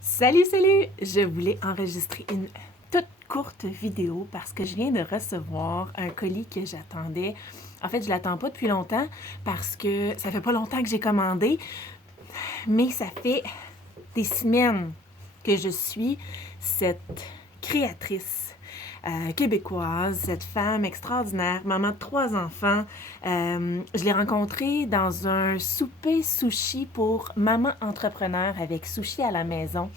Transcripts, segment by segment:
Salut, salut! Je voulais enregistrer une toute courte vidéo parce que je viens de recevoir un colis que j'attendais. En fait, je l'attends pas depuis longtemps parce que ça fait pas longtemps que j'ai commandé, mais ça fait des semaines que je suis cette créatrice québécoise, cette femme extraordinaire, maman de 3 enfants. Je l'ai rencontrée dans un souper sushi pour maman entrepreneur avec sushi à la maison.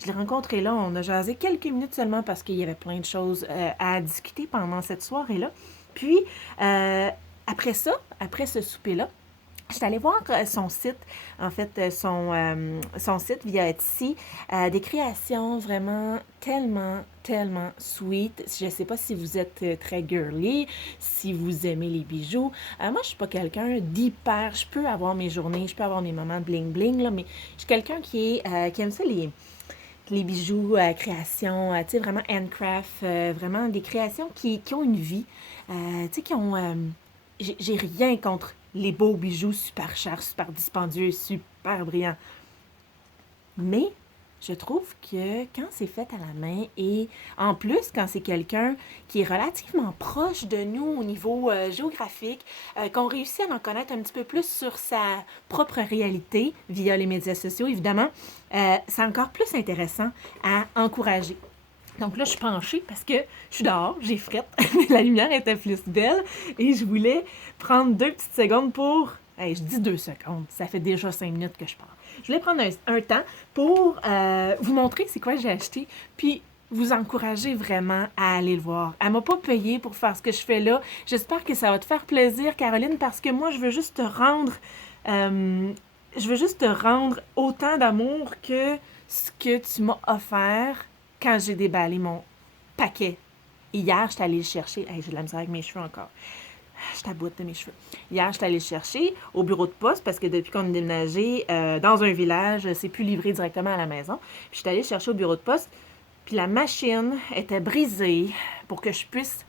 Je l'ai rencontrée là, on a jasé quelques minutes seulement parce qu'il y avait plein de choses à discuter pendant cette soirée-là. Puis, après ce souper-là, je suis allée voir son site, en fait, son site via Etsy, des créations vraiment tellement sweet. Je ne sais pas si vous êtes très girly, si vous aimez les bijoux. Moi, je suis pas quelqu'un d'hyper. Je peux avoir mes journées, je peux avoir mes moments de bling bling, là, mais je suis quelqu'un qui aime ça les bijoux, créations, tu sais, vraiment handcraft, vraiment des créations qui ont une vie, tu sais, qui ont... j'ai rien contre les beaux bijoux super chers, super dispendieux, super brillants. Mais je trouve que quand c'est fait à la main et en plus quand c'est quelqu'un qui est relativement proche de nous au niveau géographique, qu'on réussit à en connaître un petit peu plus sur sa propre réalité via les médias sociaux, évidemment, c'est encore plus intéressant à encourager. Donc là, je suis penchée parce que je suis dehors, j'ai frette, la lumière était plus belle et je voulais prendre 2 petites secondes pour... Hey, je dis 2 secondes, ça fait déjà 5 minutes que je parle. Je voulais prendre un temps pour vous montrer c'est quoi j'ai acheté, puis vous encourager vraiment à aller le voir. Elle m'a pas payé pour faire ce que je fais là. J'espère que ça va te faire plaisir, Caroline, parce que moi, je veux juste te rendre... je veux juste te rendre autant d'amour que ce que tu m'as offert quand j'ai déballé mon paquet. Hier, je suis allée le chercher. Hey, j'ai de la misère avec mes cheveux encore. Je taboute de mes cheveux. Hier, je suis allée le chercher au bureau de poste parce que depuis qu'on a déménagé dans un village, c'est plus livré directement à la maison. Puis je suis allée le chercher au bureau de poste. Puis la machine était brisée pour que je puisse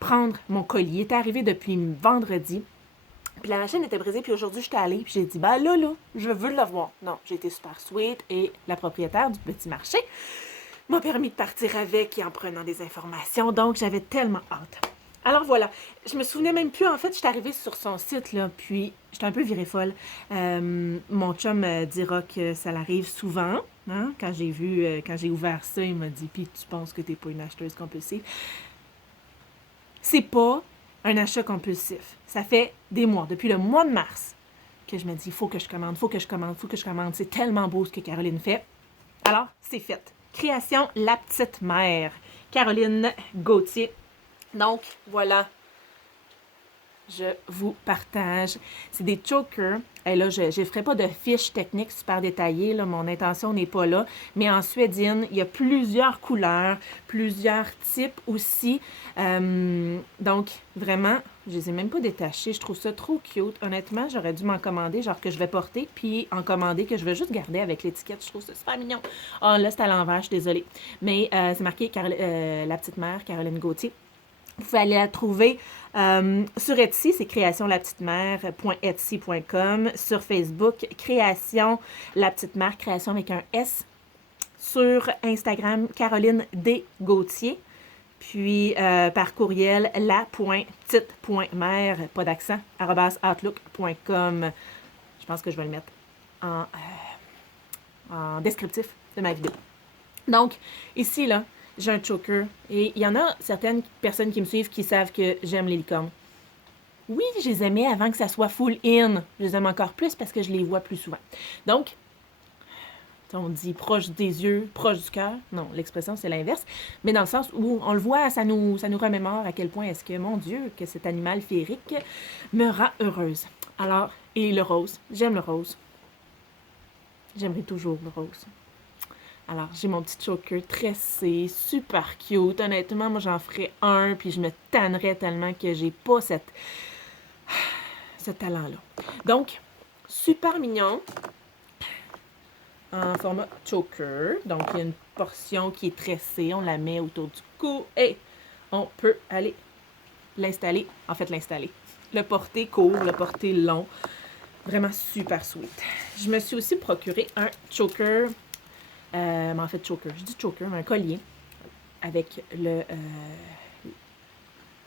prendre mon colis. Il était arrivé depuis vendredi. Puis la machine était brisée, puis aujourd'hui, j'étais allée, puis j'ai dit, ben là, je veux le voir. Non, j'ai été super sweet, et la propriétaire du petit marché m'a permis de partir avec et en prenant des informations, donc j'avais tellement hâte. Alors voilà, je me souvenais même plus, en fait, je suis arrivée sur son site, là, puis j'étais un peu virée folle. Mon chum dira que ça l'arrive souvent, hein, quand j'ai ouvert ça, il m'a dit, puis tu penses que t'es pas une acheteuse compulsive. C'est pas un achat compulsif. Ça fait des mois, depuis le mois de mars, que je me dis, il faut que je commande, faut que je commande, faut que je commande. C'est tellement beau ce que Caroline fait. Alors, c'est fait. Création La Petite Mère, Caroline Gauthier. Donc, voilà, je vous partage. C'est des chokers. Et là, je ne ferai pas de fiches techniques super détaillées. Là, mon intention n'est pas là. Mais en suédine, il y a plusieurs couleurs, plusieurs types aussi. Donc, vraiment, je les ai même pas détachés. Je trouve ça trop cute. Honnêtement, j'aurais dû m'en commander, genre que je vais porter, puis en commander que je vais juste garder avec l'étiquette. Je trouve ça super mignon. Ah, là, c'est à l'envers, je suis désolée. Mais c'est marqué La Petite Mère, Caroline Gauthier. Vous pouvez aller la trouver sur Etsy, c'est créationlapetiteMère.etsy.com. Sur Facebook, Création La Petite Mère, création avec un S. Sur Instagram, Caroline D. Gauthier. Puis par courriel, la.petite.mère, pas d'accent, @outlook.com. Je pense que je vais le mettre en descriptif de ma vidéo. Donc, ici, là, j'ai un choker. Et il y en a certaines personnes qui me suivent qui savent que j'aime les licornes. Oui, je les aimais avant que ça soit full in. Je les aime encore plus parce que je les vois plus souvent. Donc, on dit proche des yeux, proche du cœur. Non, l'expression, c'est l'inverse. Mais dans le sens où on le voit, ça nous remémore à quel point est-ce que, mon Dieu, que cet animal féerique me rend heureuse. Alors, et le rose. J'aime le rose. J'aimerai toujours le rose. Alors, j'ai mon petit choker tressé, super cute. Honnêtement, moi, j'en ferais un, puis je me tannerais tellement que j'ai pas ce talent-là. Donc, super mignon, en format choker. Donc, il y a une portion qui est tressée. On la met autour du cou et on peut aller l'installer. En fait, l'installer. Le porter court, le porter long. Vraiment super sweet. Je me suis aussi procuré un choker mais en fait choker, je dis choker, mais un collier avec il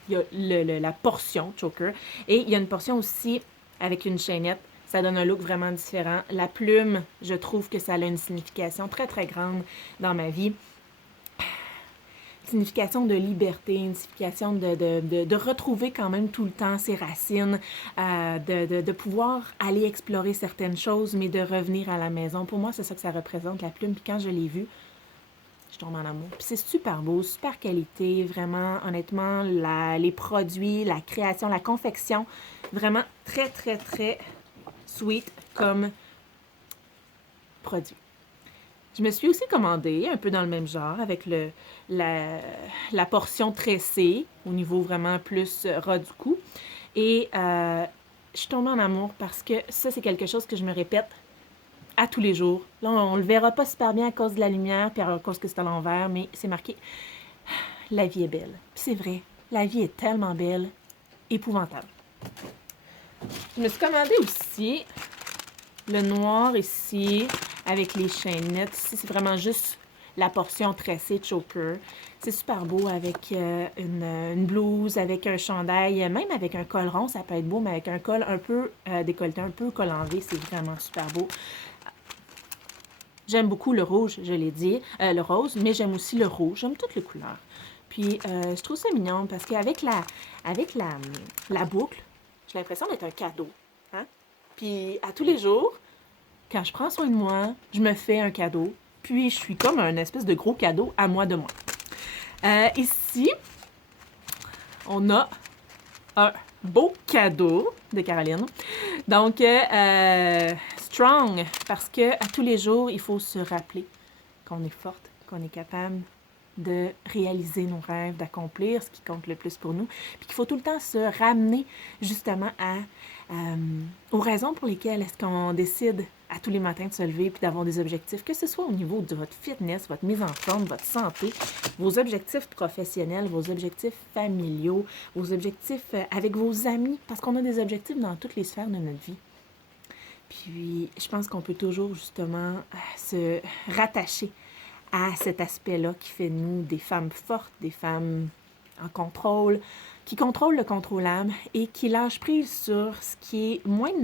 y a la portion choker et il y a une portion aussi avec une chaînette. Ça donne un look vraiment différent. La plume, je trouve que ça a une signification très, très grande dans ma vie. Une signification de liberté, une signification de retrouver quand même tout le temps ses racines, de pouvoir aller explorer certaines choses, mais de revenir à la maison. Pour moi, c'est ça que ça représente, la plume. Puis quand je l'ai vue, je tombe en amour. Puis c'est super beau, super qualité, vraiment, honnêtement, les produits, la création, la confection, vraiment très, très, très sweet comme produit. Je me suis aussi commandé, un peu dans le même genre, avec la portion tressée, au niveau vraiment plus ras du cou. Et je suis tombée en amour parce que ça, c'est quelque chose que je me répète à tous les jours. Là, on le verra pas super bien à cause de la lumière, puis à cause que c'est à l'envers, mais c'est marqué « La vie est belle ». Puis c'est vrai, la vie est tellement belle, épouvantable. Je me suis commandé aussi le noir ici, avec les chaînettes. Ici, c'est vraiment juste la portion tressée de choker. C'est super beau avec une blouse, avec un chandail, même avec un col rond, ça peut être beau, mais avec un col un peu décolleté, un peu col en V, c'est vraiment super beau. J'aime beaucoup le rouge, je l'ai dit, le rose, mais j'aime aussi le rouge. J'aime toutes les couleurs. Puis, je trouve ça mignon parce qu'avec la boucle, j'ai l'impression d'être un cadeau. Hein? Puis, à tous les jours, quand je prends soin de moi, je me fais un cadeau. Puis, je suis comme un espèce de gros cadeau à moi de moi. Ici, on a un beau cadeau de Caroline. Donc, strong, parce que à tous les jours, il faut se rappeler qu'on est forte, qu'on est capable de réaliser nos rêves, d'accomplir ce qui compte le plus pour nous, puis qu'il faut tout le temps se ramener justement aux raisons pour lesquelles est-ce qu'on décide à tous les matins de se lever puis d'avoir des objectifs, que ce soit au niveau de votre fitness, votre mise en forme, votre santé, vos objectifs professionnels, vos objectifs familiaux, vos objectifs avec vos amis, parce qu'on a des objectifs dans toutes les sphères de notre vie. Puis, je pense qu'on peut toujours justement se rattacher à cet aspect-là qui fait de nous des femmes fortes, des femmes en contrôle, qui contrôlent le contrôlable et qui lâchent prise sur ce qui est moins de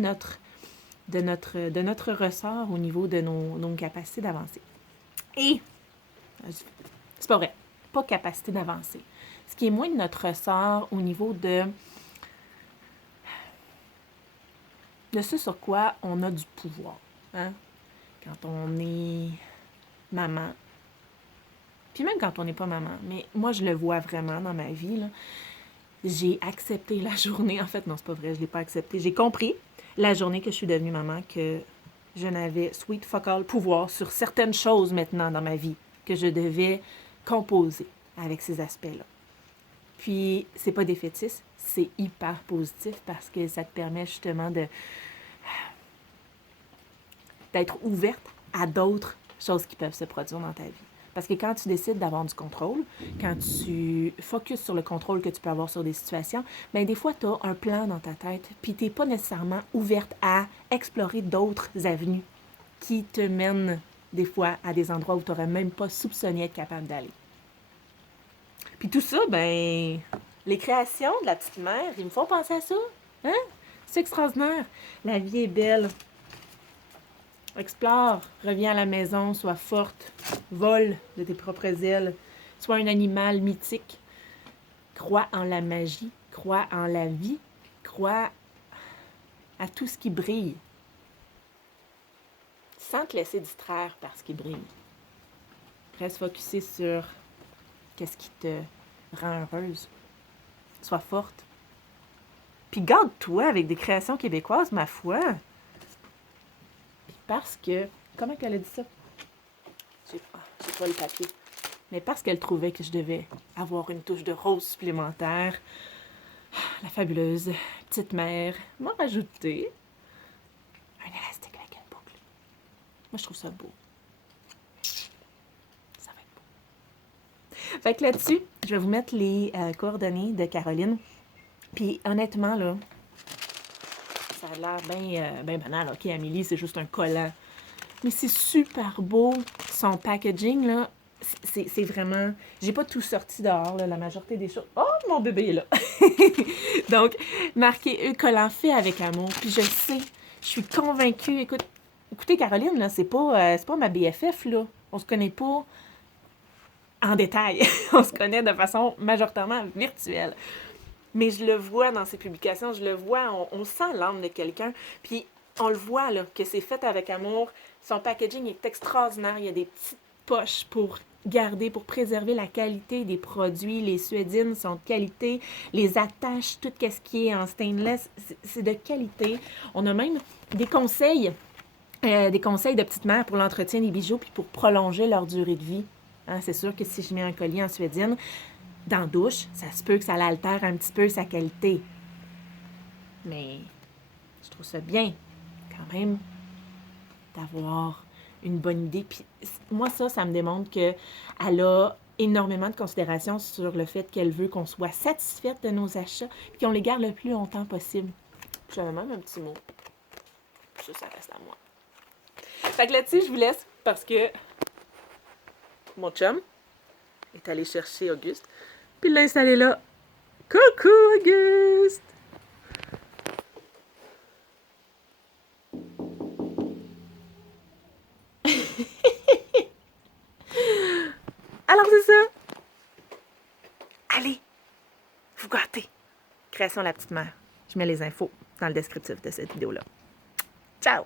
notre ressort au niveau de nos capacités d'avancer. Et, c'est pas vrai, pas capacité d'avancer. Ce qui est moins de notre ressort au niveau de ce sur quoi on a du pouvoir. Hein? Quand on est maman, puis même quand on n'est pas maman, mais moi, je le vois vraiment dans ma vie, là. J'ai accepté la journée, en fait, non, c'est pas vrai, je ne l'ai pas accepté. J'ai compris la journée que je suis devenue maman que je n'avais sweet fuck all pouvoir sur certaines choses maintenant dans ma vie, que je devais composer avec ces aspects-là. Puis, c'est pas défaitiste, c'est hyper positif parce que ça te permet justement d'être ouverte à d'autres choses qui peuvent se produire dans ta vie. Parce que quand tu décides d'avoir du contrôle, quand tu focuses sur le contrôle que tu peux avoir sur des situations, bien des fois, tu as un plan dans ta tête, puis tu n'es pas nécessairement ouverte à explorer d'autres avenues qui te mènent des fois à des endroits où tu n'aurais même pas soupçonné être capable d'aller. Puis tout ça, ben les créations de la petite mère, ils me font penser à ça. Hein? C'est extraordinaire. La vie est belle. Explore, reviens à la maison, sois forte, vole de tes propres ailes, sois un animal mythique, crois en la magie, crois en la vie, crois à tout ce qui brille, sans te laisser distraire par ce qui brille. Reste focusé sur qu'est-ce qui te rend heureuse. Sois forte. Puis garde-toi avec des créations québécoises, ma foi. Parce que, comment qu'elle a dit ça? J'ai pas le papier. Mais parce qu'elle trouvait que je devais avoir une touche de rose supplémentaire, la fabuleuse petite mère m'a rajouté un élastique avec une boucle. Moi, je trouve ça beau. Ça va être beau. Fait que là-dessus, je vais vous mettre les coordonnées de Caroline. Puis honnêtement, là, ça a l'air bien banal. OK, Amélie, c'est juste un collant. Mais c'est super beau, son packaging, là, c'est vraiment... J'ai pas tout sorti dehors, là, la majorité des choses. Oh, mon bébé est là! Donc, marqué « collant fait avec amour ». Puis je sais, je suis convaincue. Écoutez, Caroline, là, c'est pas ma BFF, là. On se connaît pas en détail. On se connaît de façon majoritairement virtuelle. Mais je le vois dans ses publications, je le vois, on sent l'âme de quelqu'un. Puis on le voit, là, que c'est fait avec amour. Son packaging est extraordinaire. Il y a des petites poches pour garder, pour préserver la qualité des produits. Les suédines sont de qualité. Les attaches, tout ce qui est en stainless, c'est de qualité. On a même des conseils de petite mère pour l'entretien des bijoux puis pour prolonger leur durée de vie. Hein, c'est sûr que si je mets un collier en suédine, dans la douche, ça se peut que ça l'altère un petit peu sa qualité. Mais je trouve ça bien, quand même, d'avoir une bonne idée. Puis moi, ça me démontre qu'elle a énormément de considération sur le fait qu'elle veut qu'on soit satisfaite de nos achats et qu'on les garde le plus longtemps possible. J'avais même un petit mot. Ça reste à moi. Fait que là-dessus, je vous laisse parce que mon chum est allé chercher Auguste, puis il l'a installé là. Coucou, Auguste! Alors, c'est ça. Allez, vous gâtez. Création La Petite Mère. Je mets les infos dans le descriptif de cette vidéo-là. Ciao!